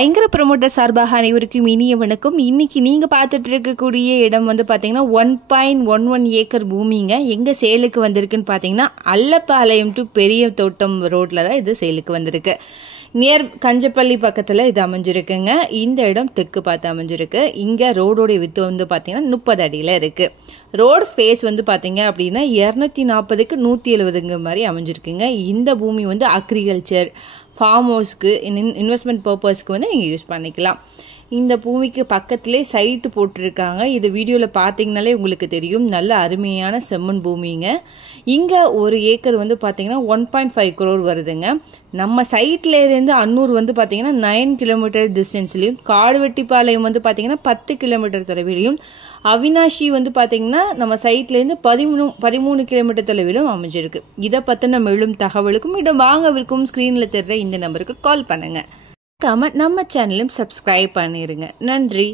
ஐங்கர promoter சார்பாக அனைவருக்கும் இனிய வணக்கம். இன்னைக்கு நீங்கள் பார்த்துட்டு இருக்கக்கூடிய இடம் வந்து பார்த்தீங்கன்னா 1.11 ஏக்கர் பூமிங்க. எங்கே சேலுக்கு வந்திருக்குன்னு பார்த்தீங்கன்னா அல்லப்பாளையம் டு பெரிய தோட்டம் ரோட்டில் தான் இது சேலுக்கு வந்திருக்கு. நியர் கஞ்சப்பள்ளி பக்கத்தில் இது அமைஞ்சிருக்குங்க. இந்த இடம் தெற்கு பார்த்து அமைஞ்சிருக்கு. இங்கே ரோடோடைய வித்து வந்து பார்த்தீங்கன்னா 30 அடியில் இருக்குது. ரோடு ஃபேஸ் வந்து பார்த்தீங்க அப்படின்னா 240க்கு 170ங்க மாதிரி அமைஞ்சிருக்குங்க. இந்த பூமி வந்து அக்ரிகல்ச்சர், ஃபார்ம் ஹவுஸ்க்கு, இன்வெஸ்ட்மெண்ட் பர்பஸ்க்கு வந்து நீங்கள் யூஸ் பண்ணிக்கலாம். இந்த பூமிக்கு பக்கத்துலேயே சைட்டு போட்டிருக்காங்க. இது வீடியோவில் பார்த்தீங்கனாலே உங்களுக்கு தெரியும். நல்ல அருமையான செம்மண் பூமிங்க. இங்கே ஒரு ஏக்கர் வந்து பார்த்தீங்கன்னா 1.5 crore வருதுங்க. நம்ம சைட்லேருந்து அன்னூர் வந்து பார்த்தீங்கன்னா 9 கிலோமீட்டர் டிஸ்டன்ஸ்லையும், காடுவெட்டிப்பாளையம் வந்து பார்த்தீங்கன்னா 10 கிலோமீட்டர் தொலைவிலையும், அவினாஷி வந்து பார்த்தீங்கன்னா நம்ம சைட்லேருந்து 13 கிலோமீட்டர் தொலைவிலும் அமைஞ்சிருக்கு. இதை பற்றின மேலும் தகவலுக்கும் இடம் வாங்கவிருக்கும் ஸ்க்ரீனில் தெரிகிற இந்த நம்பருக்கு கால் பண்ணுங்கள். நம்ம சேனலும் சப்ஸ்கிரைப் பண்ணிடுங்க. நன்றி.